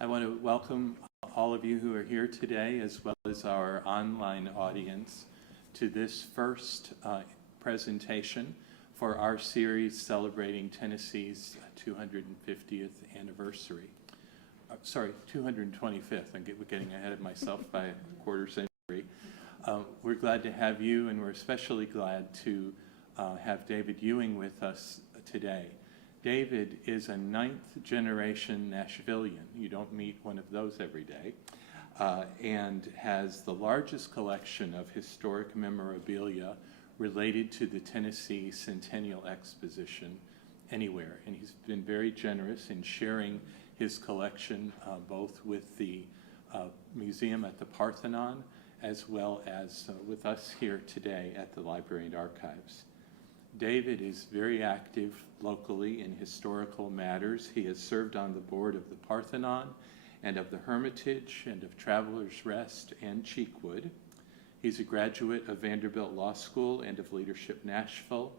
I want to welcome all of you who are here today, as well as our online audience, to this first presentation for our series celebrating Tennessee's 250th anniversary. 225th. I'm getting ahead of myself by a quarter century. We're glad to have you, and we're especially glad to have David Ewing with us today. David is a 9th generation Nashvilleian. You don't meet one of those every day. And has the largest collection of historic memorabilia related to the Tennessee Centennial Exposition anywhere. And he's been very generous in sharing his collection both with the museum at the Parthenon as well as with us here today at the Library and Archives. David is very active locally in historical matters. He has served on the board of the Parthenon and of the Hermitage and of Travelers Rest and Cheekwood. He's a graduate of Vanderbilt Law School and of Leadership Nashville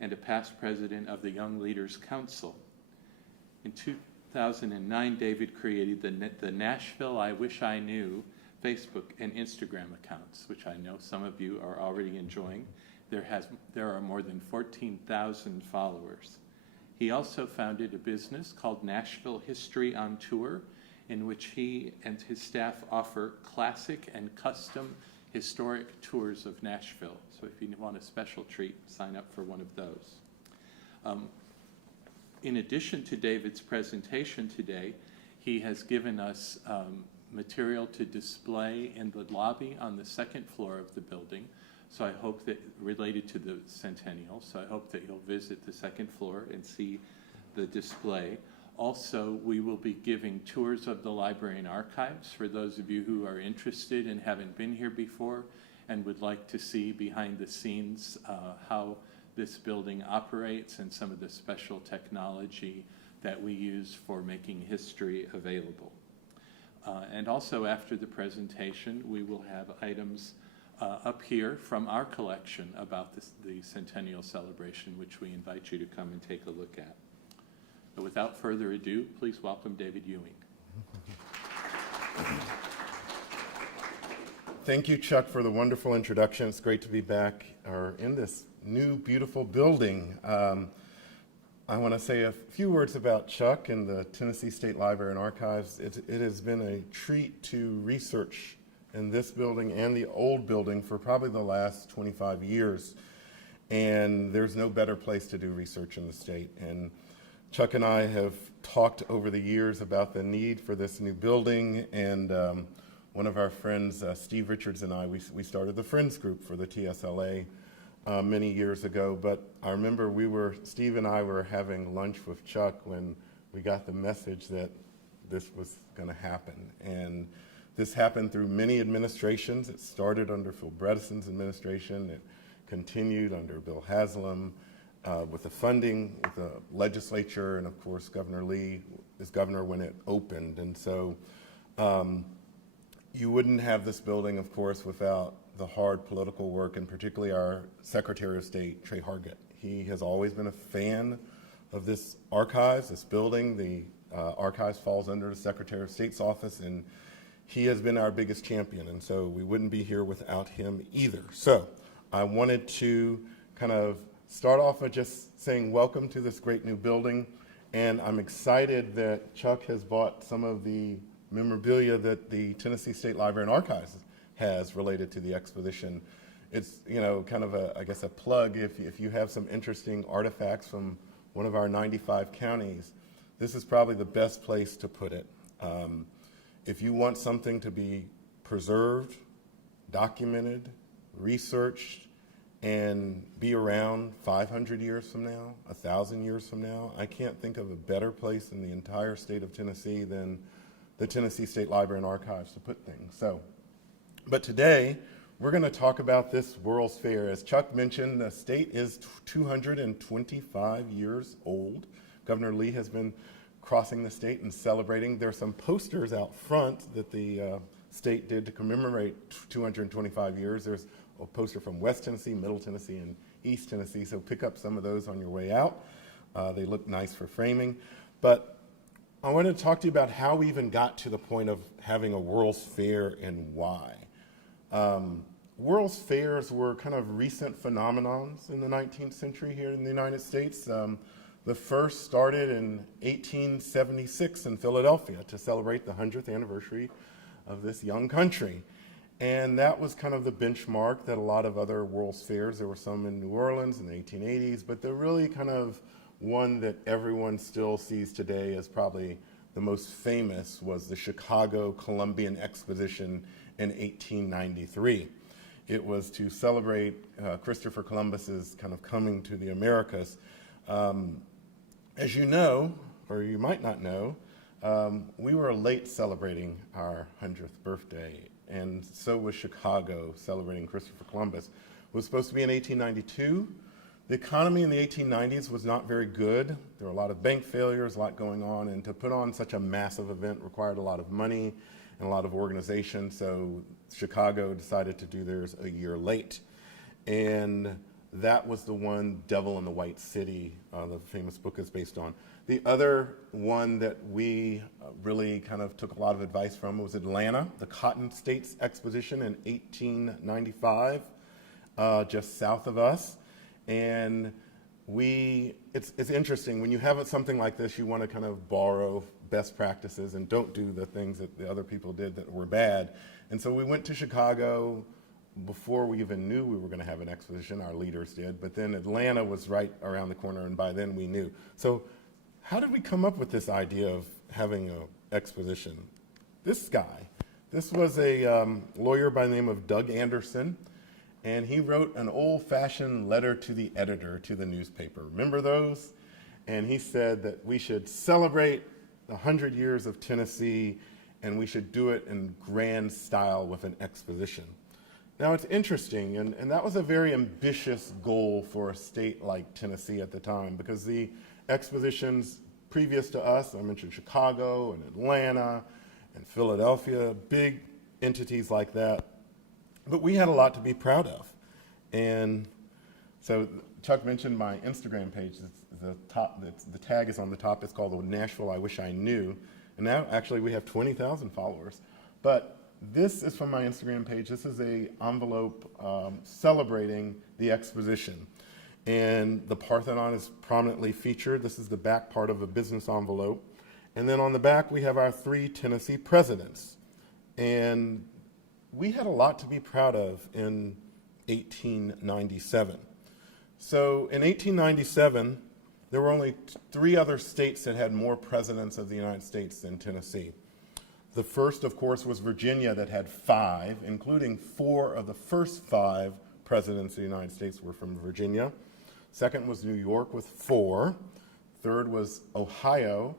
and a past president of the Young Leaders Council. In 2009, David created the Nashville I Wish I Knew Facebook and Instagram accounts, which I know some of you are already enjoying. There are more than 14,000 followers. He also founded a business called Nashville History on Tour, in which he and his staff offer classic and custom historic tours of Nashville. So if you want a special treat, sign up for one of those. In addition to David's presentation today, he has given us material to display in the lobby on the second floor of the building. So I hope that, related to the centennial, so I hope that you'll visit the second floor and see the display. Also, we will be giving tours of the Library and Archives for those of you who are interested and haven't been here before and would like to see behind the scenes how this building operates and some of the special technology that we use for making history available. And also after the presentation, we will have items up here from our collection about the centennial celebration, which we invite you to come and take a look at. But without further ado, please welcome David Ewing. Thank you, Chuck, for the wonderful introduction. It's great to be back in this new, beautiful building. I want to say a few words about Chuck and the Tennessee State Library and Archives. It has been a treat to research in this building and the old building for probably the last 25 years. And there's no better place to do research in the state. And Chuck and I have talked over the years about the need for this new building. And one of our friends, Steve Richards, and I, we started the Friends Group for the TSLA many years ago. But I remember Steve and I were having lunch with Chuck when we got the message that this was going to happen. And this happened through many administrations. It started under Phil Bredesen's administration. It continued under Bill Haslam with the funding, with the legislature, and of course Governor Lee is governor when it opened. And so you wouldn't have this building, of course, without the hard political work, and particularly our Secretary of State, Trey Hargett. He has always been a fan of this archives, this building. The archives falls under the Secretary of State's office, and he has been our biggest champion, and so we wouldn't be here without him either. So I wanted to kind of start off by just saying welcome to this great new building, and I'm excited that Chuck has bought some of the memorabilia that the Tennessee State Library and Archives has related to the exposition. It's, kind of a plug. If you have some interesting artifacts from one of our 95 counties, this is probably the best place to put it. If you want something to be preserved, documented, researched, and be around 500 years from now, 1,000 years from now, I can't think of a better place in the entire state of Tennessee than the Tennessee State Library and Archives to put things. But today, we're going to talk about this World's Fair. As Chuck mentioned, the state is 225 years old. Governor Lee has been crossing the state and celebrating. There are some posters out front that the state did to commemorate 225 years. There's a poster from West Tennessee, Middle Tennessee, and East Tennessee, so pick up some of those on your way out. They look nice for framing. But I wanted to talk to you about how we even got to the point of having a World's Fair and why. World's Fairs were kind of recent phenomenons in the 19th century here in the United States. The first started in 1876 in Philadelphia to celebrate the 100th anniversary of this young country. And that was kind of the benchmark that a lot of other World's Fairs, there were some in New Orleans in the 1880s, but they're really kind of one that everyone still sees today as probably the most famous was the Chicago Columbian Exposition in 1893. It was to celebrate Christopher Columbus's kind of coming to the Americas. As you know, or you might not know, we were late celebrating our 100th birthday, and so was Chicago celebrating Christopher Columbus. It was supposed to be in 1892. The economy in the 1890s was not very good. There were a lot of bank failures, a lot going on, and to put on such a massive event required a lot of money and a lot of organization, so Chicago decided to do theirs a year late. And that was the one, Devil in the White City, the famous book is based on. The other one that we really kind of took a lot of advice from was Atlanta, the Cotton States Exposition in 1895, just south of us. And it's interesting, when you have something like this, you want to kind of borrow best practices and don't do the things that the other people did that were bad. And so we went to Chicago before we even knew we were going to have an exposition, our leaders did, but then Atlanta was right around the corner, and by then we knew. So how did we come up with this idea of having an exposition? This was a lawyer by the name of Doug Anderson, and he wrote an old-fashioned letter to the editor to the newspaper. Remember those? And he said that we should celebrate the 100 years of Tennessee, and we should do it in grand style with an exposition. Now, it's interesting, and that was a very ambitious goal for a state like Tennessee at the time, because the expositions previous to us, I mentioned Chicago and Atlanta and Philadelphia, big entities like that, but we had a lot to be proud of. And so Chuck mentioned my Instagram page. The tag is on the top. It's called the Nashville I Wish I Knew. And now actually we have 20,000 followers. But this is from my Instagram page. This is an envelope celebrating the exposition. And the Parthenon is prominently featured. This is the back part of a business envelope. And then on the back we have our 3 Tennessee presidents. And we had a lot to be proud of in 1897. So in 1897, there were only 3 other states that had more presidents of the United States than Tennessee. The first, of course, was Virginia that had 5, including 4 of the first 5 presidents of the United States were from Virginia. Second was New York with 4. Third was Ohio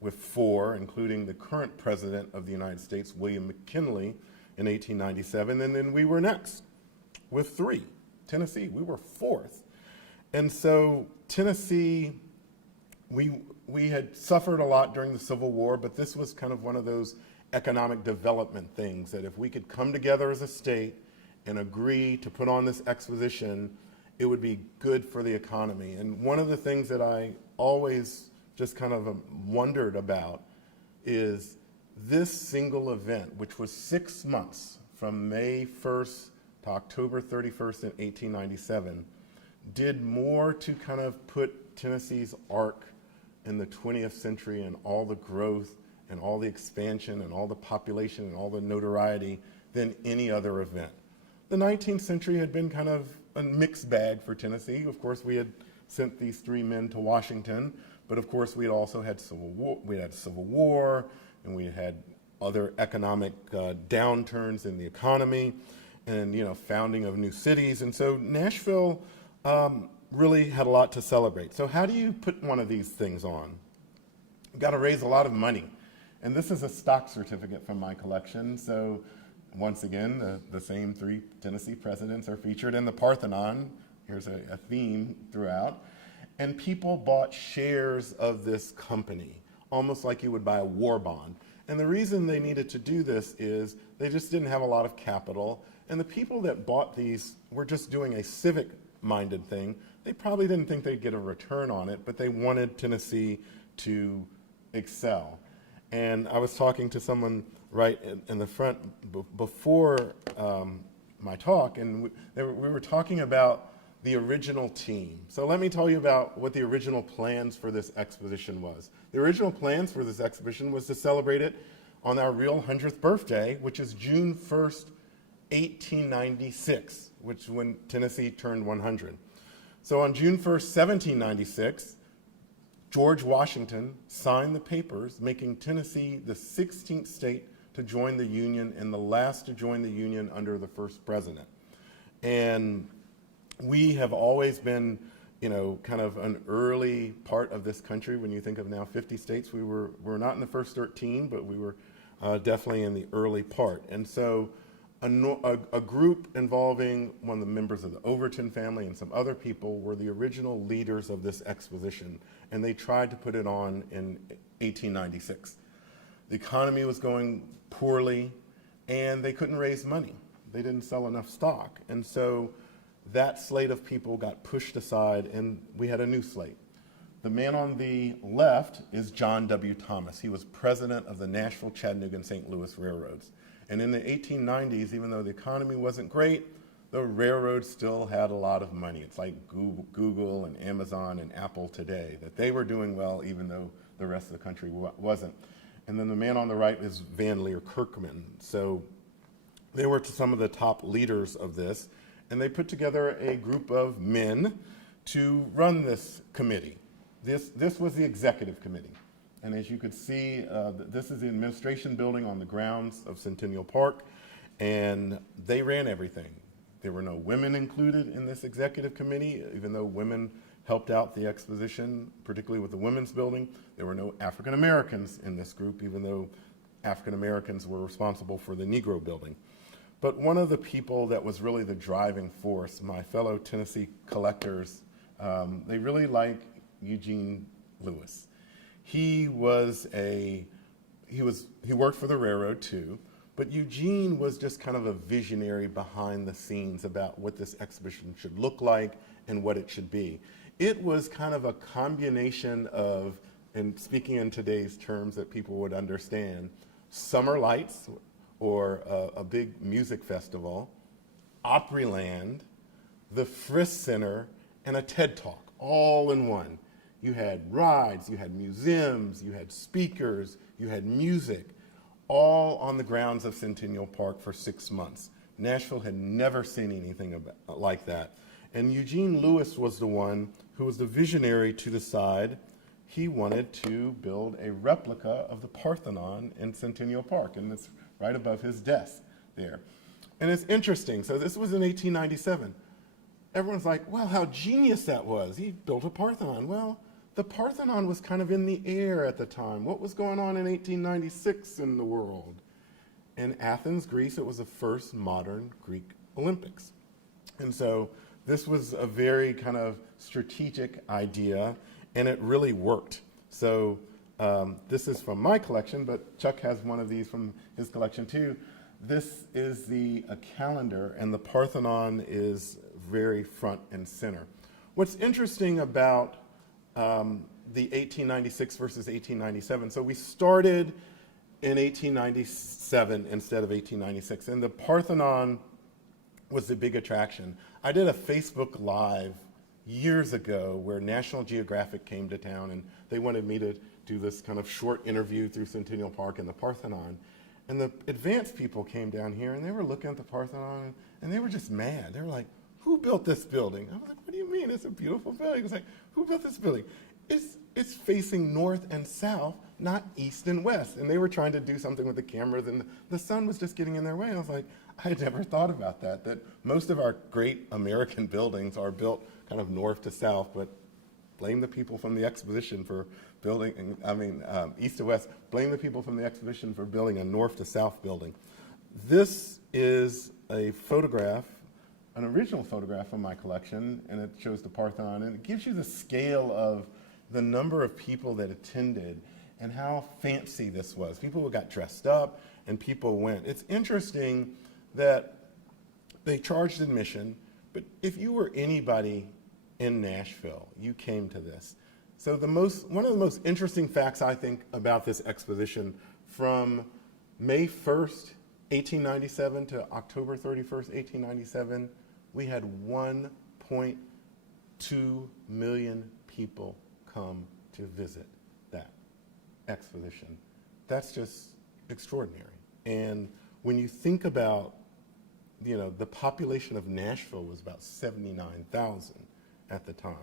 with 4, including the current president of the United States, William McKinley, in 1897. And then we were next with 3. Tennessee, we were 4th. And so Tennessee, we had suffered a lot during the Civil War, but this was kind of one of those economic development things that if we could come together as a state and agree to put on this exposition, it would be good for the economy. And one of the things that I always just kind of wondered about is this single event, which was 6 months from May 1st to October 31st in 1897, did more to kind of put Tennessee's arc in the 20th century and all the growth and all the expansion and all the population and all the notoriety than any other event. The 19th century had been kind of a mixed bag for Tennessee. Of course, we had sent these 3 men to Washington, but of course we had also had Civil War, and we had other economic downturns in the economy, and founding of new cities. And so Nashville really had a lot to celebrate. So how do you put one of these things on? You've got to raise a lot of money. And this is a stock certificate from my collection. So once again, the same 3 Tennessee presidents are featured in the Parthenon. Here's a theme throughout. And people bought shares of this company, almost like you would buy a war bond. And the reason they needed to do this is they just didn't have a lot of capital. And the people that bought these were just doing a civic-minded thing. They probably didn't think they'd get a return on it, but they wanted Tennessee to excel. And I was talking to someone right in the front before my talk, and we were talking about the original team. So let me tell you about what the original plans for this exposition was. The original plans for this exhibition was to celebrate it on our real 100th birthday, which is June 1st, 1896, which when Tennessee turned 100. So on June 1st, 1796, George Washington signed the papers making Tennessee the 16th state to join the Union and the last to join the Union under the first president. And we have always been, kind of an early part of this country. When you think of now 50 states, we're not in the first 13, but we were definitely in the early part. And so a group involving one of the members of the Overton family and some other people were the original leaders of this exposition, and they tried to put it on in 1896. The economy was going poorly, and they couldn't raise money. They didn't sell enough stock. And so that slate of people got pushed aside, and we had a new slate. The man on the left is John W. Thomas. He was president of the Nashville, Chattanooga, and St. Louis railroads. And in the 1890s, even though the economy wasn't great, the railroads still had a lot of money. It's like Google and Amazon and Apple today, that they were doing well even though the rest of the country wasn't. And then the man on the right is Van Leer Kirkman. So they were some of the top leaders of this, and they put together a group of men to run this committee. This was the executive committee. And as you could see, this is the administration building on the grounds of Centennial Park, and they ran everything. There were no women included in this executive committee, even though women helped out the exposition, particularly with the women's building. There were no African Americans in this group, even though African Americans were responsible for the Negro building. But one of the people that was really the driving force, my fellow Tennessee collectors, they really like Eugene Lewis. He worked for the railroad too, but Eugene was just kind of a visionary behind the scenes about what this exhibition should look like and what it should be. It was kind of a combination of, and speaking in today's terms that people would understand, summer lights or a big music festival, Opryland, the Frisk Center, and a TED Talk all in one. You had rides, you had museums, you had speakers, you had music, all on the grounds of Centennial Park for 6 months. Nashville had never seen anything like that. And Eugene Lewis was the one who was the visionary to decide he wanted to build a replica of the Parthenon in Centennial Park, and it's right above his desk there. And it's interesting, so this was in 1897. Everyone's like, well, how genius that was. He built a Parthenon. Well, the Parthenon was kind of in the air at the time. What was going on in 1896 in the world? In Athens, Greece, it was the first modern Greek Olympics. And so this was a very kind of strategic idea, and it really worked. So this is from my collection, but Chuck has one of these from his collection too. This is a calendar, and the Parthenon is very front and center. What's interesting about the 1896 versus 1897, so we started in 1897 instead of 1896, and the Parthenon was the big attraction. I did a Facebook Live years ago where National Geographic came to town, and they wanted me to do this kind of short interview through Centennial Park and the Parthenon. And the advanced people came down here, and they were looking at the Parthenon, and they were just mad. They were like, who built this building? I was like, what do you mean? It's a beautiful building. It's like, who built this building? It's facing north and south, not east and west. And they were trying to do something with the cameras, and the sun was just getting in their way. I was like, I had never thought about that most of our great American buildings are built kind of north to south, but blame the people from the exposition for building, east to west, blame the people from the exposition for building a north to south building. This is a photograph, an original photograph from my collection, and it shows the Parthenon, and it gives you the scale of the number of people that attended and how fancy this was. People got dressed up and people went. It's interesting that they charged admission, but if you were anybody in Nashville, you came to this. So one of the most interesting facts, I think, about this exposition, from May 1st, 1897 to October 31st, 1897, we had 1.2 million people come to visit that exposition. That's just extraordinary. And when you think about, the population of Nashville was about 79,000 at the time.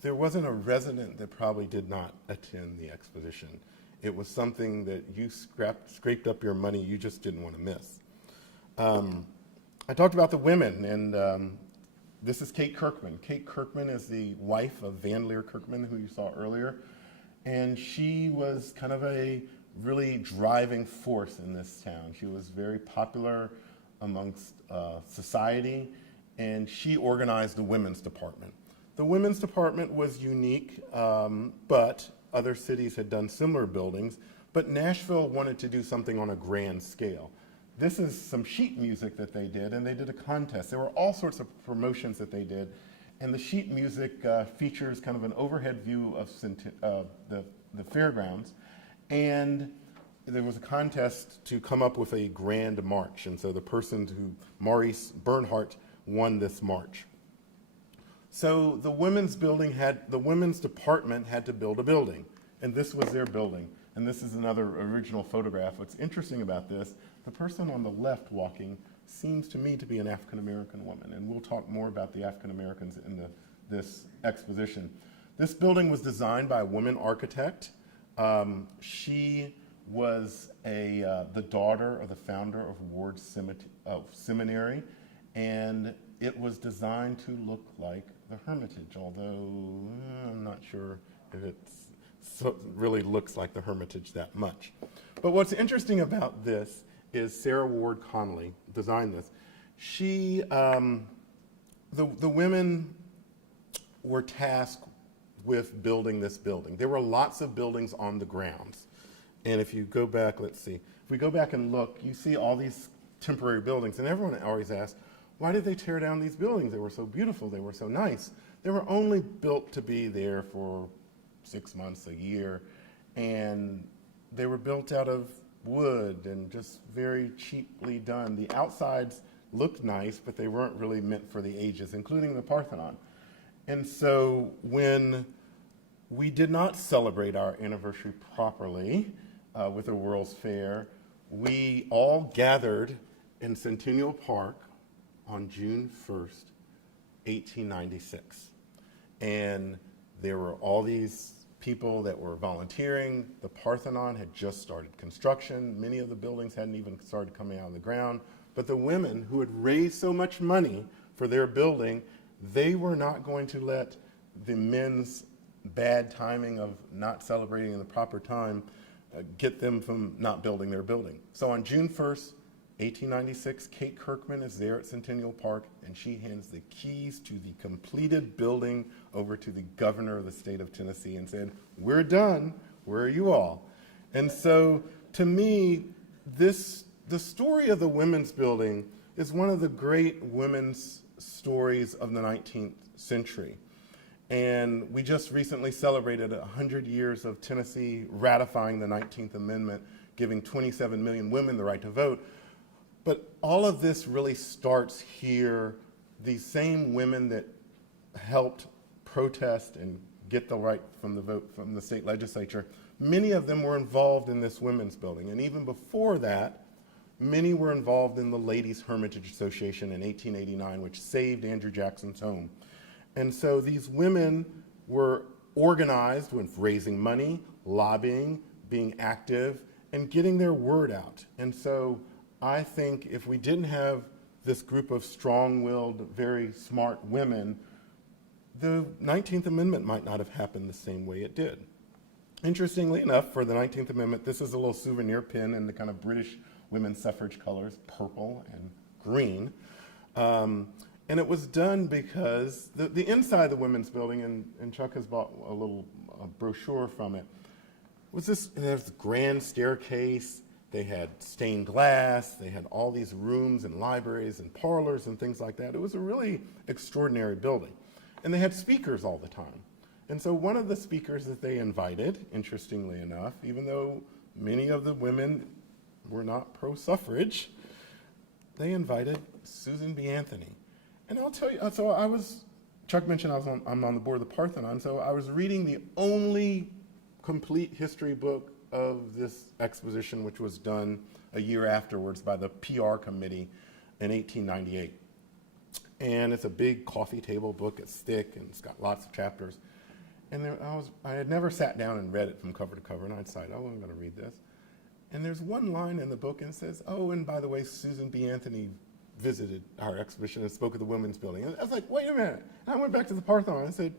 There wasn't a resident that probably did not attend the exposition. It was something that you scraped up your money you just didn't want to miss. I talked about the women, and this is Kate Kirkman. Kate Kirkman is the wife of Van Leer Kirkman, who you saw earlier, and she was kind of a really driving force in this town. She was very popular amongst society, and she organized the women's department. The women's department was unique, but other cities had done similar buildings, but Nashville wanted to do something on a grand scale. This is some sheet music that they did, and they did a contest. There were all sorts of promotions that they did, and the sheet music features kind of an overhead view of the fairgrounds, and there was a contest to come up with a grand march, and so the person Maurice Bernhardt, won this march. So the women's department had to build a building, and this was their building. And this is another original photograph. What's interesting about this, the person on the left walking seems to me to be an African-American woman, and we'll talk more about the African-Americans in this exposition. This building was designed by a woman architect. She was the daughter of the founder of Ward Seminary, and it was designed to look like the Hermitage, although I'm not sure if it really looks like the Hermitage that much. But what's interesting about this is Sarah Ward Connolly designed this. She, the women were tasked with building this building. There were lots of buildings on the grounds. And if you go back, let's see, if we go back and look, you see all these temporary buildings, and everyone always asks, why did they tear down these buildings? They were so beautiful, they were so nice. They were only built to be there for 6 months, a year, and they were built out of wood and just very cheaply done. The outsides looked nice, but they weren't really meant for the ages, including the Parthenon. And so when we did not celebrate our anniversary properly with the World's Fair, we all gathered in Centennial Park on June 1st, 1896. And there were all these people that were volunteering. The Parthenon had just started construction. Many of the buildings hadn't even started coming out of the ground. But the women who had raised so much money for their building, they were not going to let the men's bad timing of not celebrating in the proper time get them from not building their building. So on June 1st, 1896, Kate Kirkman is there at Centennial Park, and she hands the keys to the completed building over to the governor of the state of Tennessee and said, "We're done, where are you all?" And so to me, the story of the women's building is one of the great women's stories of the 19th century. And we just recently celebrated 100 years of Tennessee ratifying the 19th Amendment, giving 27 million women the right to vote. But all of this really starts here. These same women that helped protest and get the right from the vote from the state legislature, many of them were involved in this women's building. And even before that, many were involved in the Ladies' Hermitage Association in 1889, which saved Andrew Jackson's home. And so these women were organized with raising money, lobbying, being active, and getting their word out. And so I think if we didn't have this group of strong-willed, very smart women, the 19th Amendment might not have happened the same way it did. Interestingly enough, for the 19th Amendment, this is a little souvenir pin in the kind of British women's suffrage colors, purple and green. And it was done because the inside of the women's building, and Chuck has bought a brochure from it, was there's a grand staircase. They had stained glass. They had all these rooms and libraries and parlors and things like that. It was a really extraordinary building. And they had speakers all the time. And so one of the speakers that they invited, interestingly enough, even though many of the women were not pro-suffrage, they invited Susan B. Anthony. And I'll tell you, Chuck mentioned I'm on the board of the Parthenon, so I was reading the only complete history book of this exposition, which was done a year afterwards by the PR committee in 1898. And it's a big coffee table book, it's thick, and it's got lots of chapters. And I had never sat down and read it from cover to cover, and I decided, oh, I'm going to read this. And there's one line in the book, and it says, oh, and by the way, Susan B. Anthony visited our exhibition and spoke at the Women's Building. And I was like, wait a minute. And I went back to the Parthenon and said,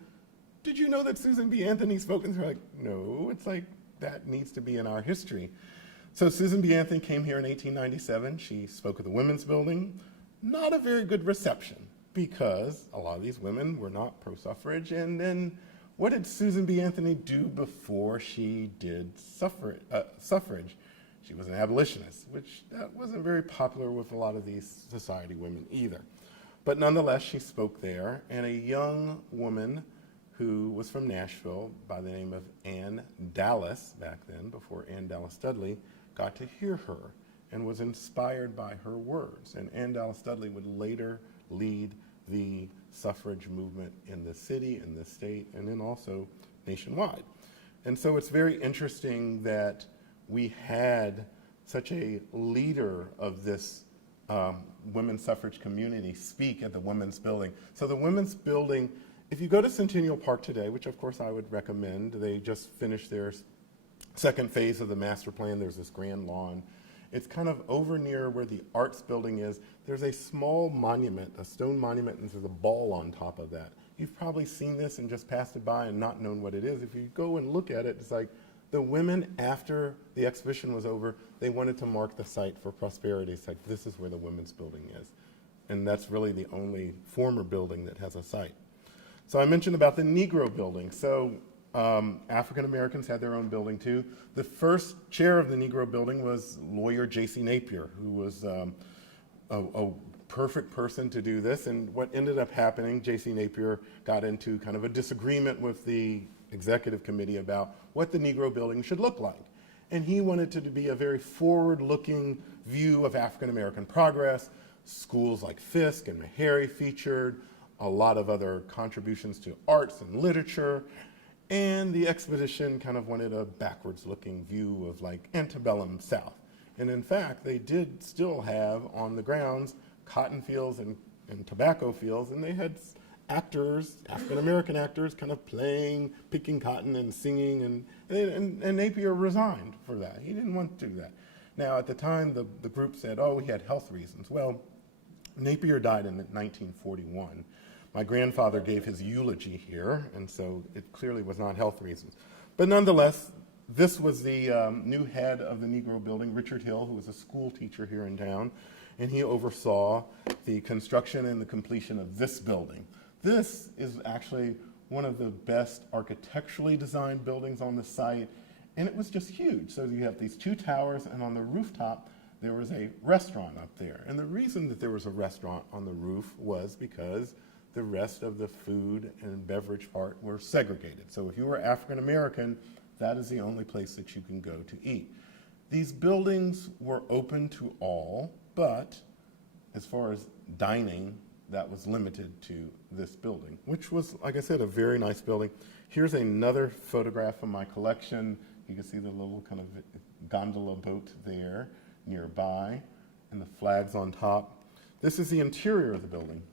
did you know that Susan B. Anthony spoke? And they're like, no, it's like, that needs to be in our history. So Susan B. Anthony came here in 1897. She spoke at the Women's Building. Not a very good reception, because a lot of these women were not pro-suffrage. And then what did Susan B. Anthony do before she did suffrage? She was an abolitionist, which that wasn't very popular with a lot of these society women either. But nonetheless, she spoke there, and a young woman who was from Nashville by the name of Ann Dallas, back then, before Ann Dallas Dudley, got to hear her and was inspired by her words. And Ann Dallas Dudley would later lead the suffrage movement in the city, in the state, and then also nationwide. And so it's very interesting that we had such a leader of this women's suffrage community speak at the Women's Building. So the Women's Building, if you go to Centennial Park today, which of course I would recommend, they just finished their second phase of the master plan. There's this grand lawn. It's kind of over near where the arts building is. There's a small monument, a stone monument, and there's a ball on top of that. You've probably seen this and just passed it by and not known what it is. If you go and look at it, it's like the women, after the exhibition was over, they wanted to mark the site for prosperity. It's like, this is where the Women's Building is. And that's really the only former building that has a site. So I mentioned about the Negro building. So African Americans had their own building too. The first chair of the Negro building was lawyer J.C. Napier, who was a perfect person to do this. And what ended up happening, J.C. Napier got into kind of a disagreement with the executive committee about what the Negro building should look like. And he wanted it to be a very forward-looking view of African American progress. Schools like Fisk and Meharry featured, a lot of other contributions to arts and literature. And the expedition kind of wanted a backwards-looking view of like antebellum South. And in fact, they did still have on the grounds cotton fields and tobacco fields, and they had actors, African-American actors, kind of playing, picking cotton and singing, and Napier resigned for that. He didn't want to do that. Now, at the time, the group said, oh, he had health reasons. Well, Napier died in 1941. My grandfather gave his eulogy here, and so it clearly was not health reasons. But nonetheless, this was the new head of the Negro building, Richard Hill, who was a school teacher here in town, and he oversaw the construction and the completion of this building. This is actually one of the best architecturally designed buildings on the site, and it was just huge. So you have these two towers, and on the rooftop, there was a restaurant up there. And the reason that there was a restaurant on the roof was because the rest of the food and beverage part were segregated. So if you were African American, that is the only place that you can go to eat. These buildings were open to all, but as far as dining, that was limited to this building, which was, like I said, a very nice building. Here's another photograph from my collection. You can see the little kind of gondola boat there nearby and the flags on top. This is the interior of the building.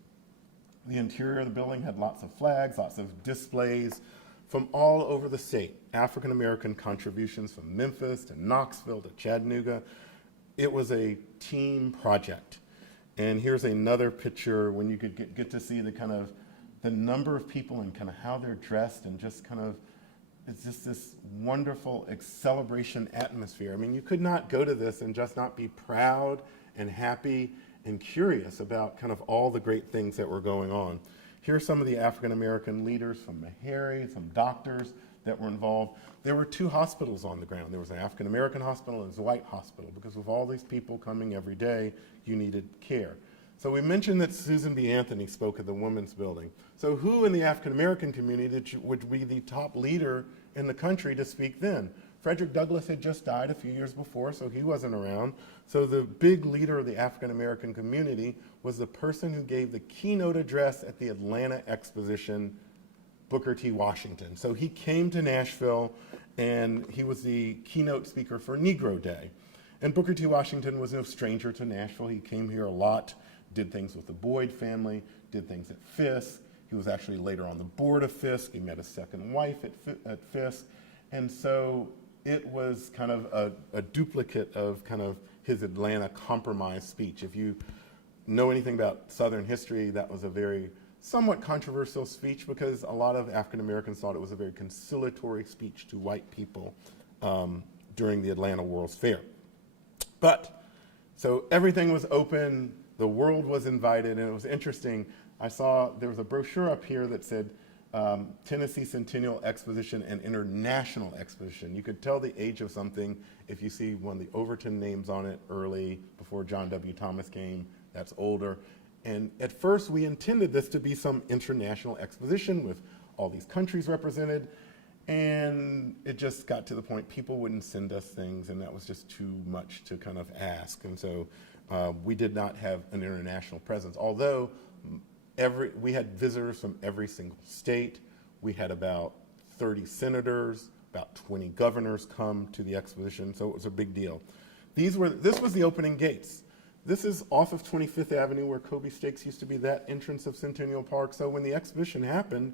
The interior of the building had lots of flags, lots of displays from all over the state. African American contributions from Memphis to Knoxville to Chattanooga. It was a team project. And here's another picture when you could get to see the kind of the number of people and kind of how they're dressed, and just kind of, it's just this wonderful celebration atmosphere. I mean, you could not go to this and just not be proud and happy and curious about kind of all the great things that were going on. Here's some of the African American leaders from Meharry, some doctors that were involved. There were two hospitals on the ground. There was an African American hospital and a white hospital, because with all these people coming every day, you needed care. So we mentioned that Susan B. Anthony spoke at the Women's Building. So who in the African American community would be the top leader in the country to speak then? Frederick Douglass had just died a few years before, so he wasn't around. So the big leader of the African American community was the person who gave the keynote address at the Atlanta Exposition, Booker T. Washington. So he came to Nashville, and he was the keynote speaker for Negro Day. And Booker T. Washington was no stranger to Nashville. He came here a lot, did things with the Boyd family, did things at Fisk. He was actually later on the board of Fisk. He met his second wife at Fisk. And so it was kind of a duplicate of kind of his Atlanta Compromise speech. If you know anything about Southern history, that was a very somewhat controversial speech because a lot of African Americans thought it was a very conciliatory speech to white people during the Atlanta World's Fair. But, so everything was open, the world was invited, and it was interesting. I saw there was a brochure up here that said Tennessee Centennial Exposition and International Exposition. You could tell the age of something if you see one of the Overton names on it early, before John W. Thomas came, that's older. And at first we intended this to be some international exposition with all these countries represented, and it just got to the point people wouldn't send us things, and that was just too much to kind of ask. And so we did not have an international presence, although we had visitors from every single state. We had about 30 senators, about 20 governors come to the exposition, so it was a big deal. This was the opening gates. This is off of 25th Avenue where Kobe Steaks used to be, that entrance of Centennial Park. So when the exhibition happened,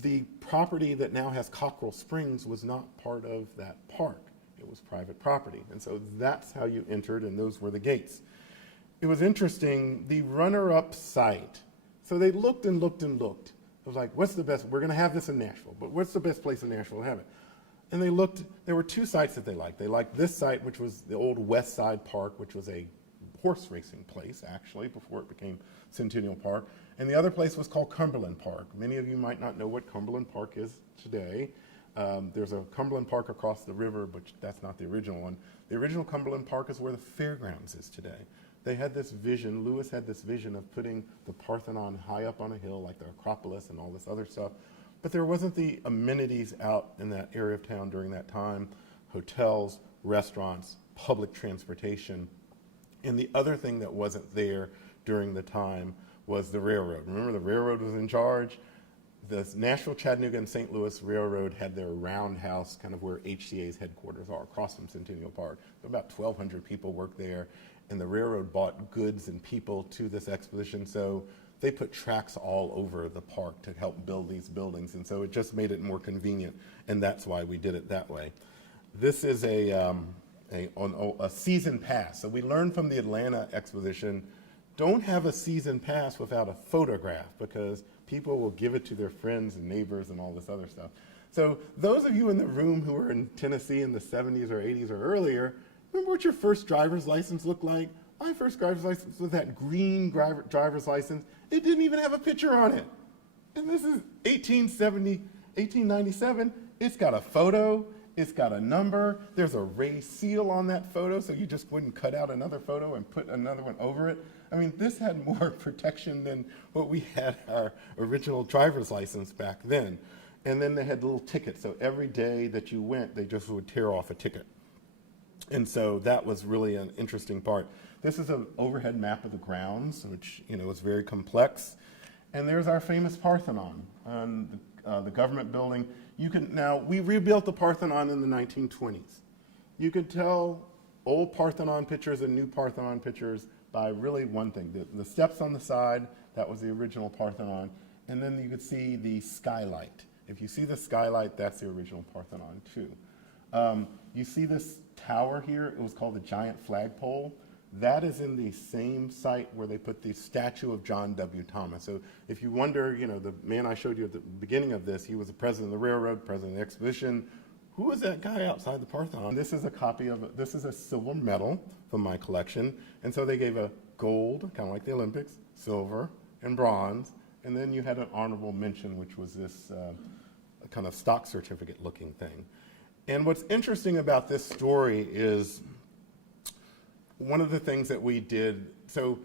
the property that now has Cockrell Springs was not part of that park. It was private property. And so that's how you entered, and those were the gates. It was interesting, the runner-up site. So they looked and looked and looked. It was like, what's the best? We're going to have this in Nashville, but what's the best place in Nashville to have it? And they looked, there were two sites that they liked. They liked this site, which was the old West Side Park, which was a horse racing place, actually, before it became Centennial Park. And the other place was called Cumberland Park. Many of you might not know what Cumberland Park is today. There's a Cumberland Park across the river, but that's not the original one. The original Cumberland Park is where the fairgrounds is today. They had this vision, Lewis had this vision of putting the Parthenon high up on a hill like the Acropolis and all this other stuff. But there wasn't the amenities out in that area of town during that time. Hotels, restaurants, public transportation. And the other thing that wasn't there during the time was the railroad. Remember, the railroad was in charge. The Nashville, Chattanooga, and St. Louis Railroad had their roundhouse, kind of where HCA's headquarters are, across from Centennial Park. About 1,200 people worked there, and the railroad bought goods and people to this exposition. So they put tracks all over the park to help build these buildings, and so it just made it more convenient, and that's why we did it that way. This is a season pass. So we learned from the Atlanta exposition, don't have a season pass without a photograph, because people will give it to their friends and neighbors and all this other stuff. So those of you in the room who were in Tennessee in the 70s or 80s or earlier, remember what your first driver's license looked like? My first driver's license was that green driver's license. It didn't even have a picture on it. And this is 1897. It's got a photo. It's got a number. There's a raised seal on that photo, so you just wouldn't cut out another photo and put another one over it. I mean, this had more protection than what we had our original driver's license back then. And then they had little tickets, so every day that you went, they just would tear off a ticket. And so that was really an interesting part. This is an overhead map of the grounds, which is very complex. And there's our famous Parthenon, the government building. Now, we rebuilt the Parthenon in the 1920s. You could tell old Parthenon pictures and new Parthenon pictures by really one thing. The steps on the side, that was the original Parthenon. And then you could see the skylight. If you see the skylight, that's the original Parthenon too. You see this tower here, it was called the Giant Flagpole. That is in the same site where they put the statue of John W. Thomas. So if you wonder, the man I showed you at the beginning of this, he was the president of the railroad, president of the exposition. Who was that guy outside the Parthenon? This is a copy of, this is a silver medal from my collection. And so they gave a gold, kind of like the Olympics, silver, and bronze. And then you had an honorable mention, which was this kind of stock certificate looking thing. And what's interesting about this story is one of the things that we did, so